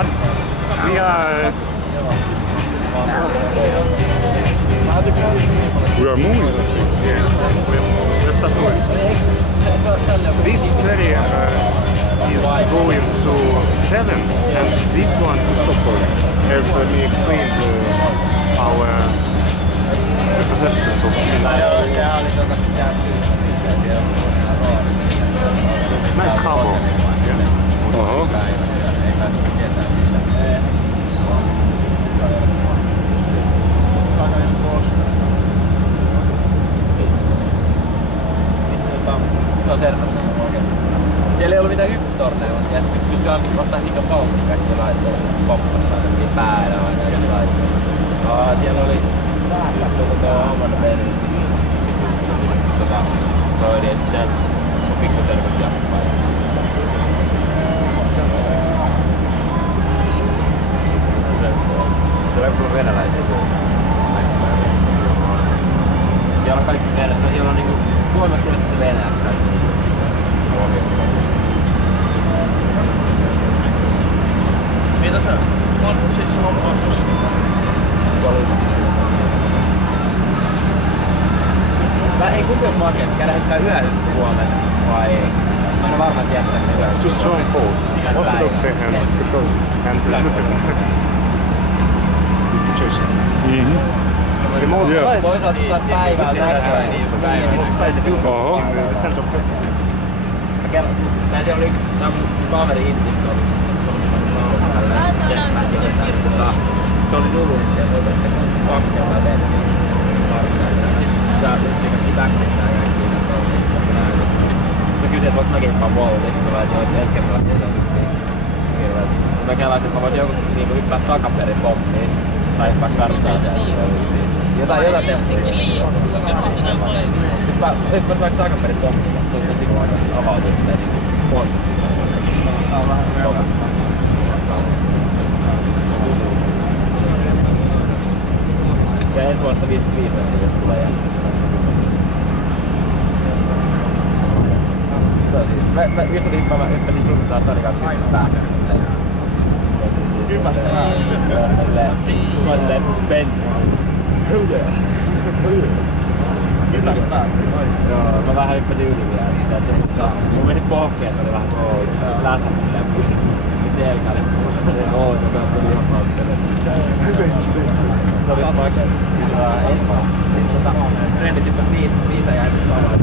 But we are moving. Yeah, we're start moving. This ferry is going to Tallinn and this one to Stockholm, as we explained our representatives of nice harbor. Se on Sertassa. Siellä ei ollut mitään hyppytorneja, mutta jätkät pystyy ottaa siitä paukkiin kaikki laittoon. Poppasta ainakin päällä aina ja laittoon. Siellä oli tuo oman perille. Toi oli siellä pikkuselvät jakkopaikka. Se on kyllä venäläisiä tuolla. Siellä on kaikki venäläisiä. Siellä on niinku huomattavasti venäläisiä kaikki. Mitä se on siis loppuosuus? Ei kumpi on makea, käydään yöhyppy huomenna vai ei? Mä en ole varma, että jättää se yöhyppy. It's too strong force. Orthodox and Lutheran. Institution. The most highest building in the center of Helsinki. Näin se oli kaveri intikko. Se oli tullut sieltä, että 2 kertaa tehty. Ja sitten backnettää kaikki. Mä kysyin, että voiko mäkin hyppää voltissa vai että ensi kertaa tehdään hirveästi. Mä kelasin, että mä voisin joku hyppää takaperin pommiin. Tai vaikka karttaa jotain temppuja. Hyppäs vaikka takaperin pommiin. Se on tosi avautuu sitten pontissa. Tää on vähän reukasta. Ja ensi vuotta 55 metriä, jos tulee jälkeen. Just oli hyppäsin suunnittaa stadikaan päähän. Hypästään. Mä silleen benchmark. Hypästään. Joo, mä vähän hyppäsin yli vielä. Mun meni pohkeet, oli vähän läsänä silleen. Sit se Elka oli joo, joka tuli jompaa sitten. Se oli vaikea. Sitten trendit hyppäs 5 ja jäi tarkkaan.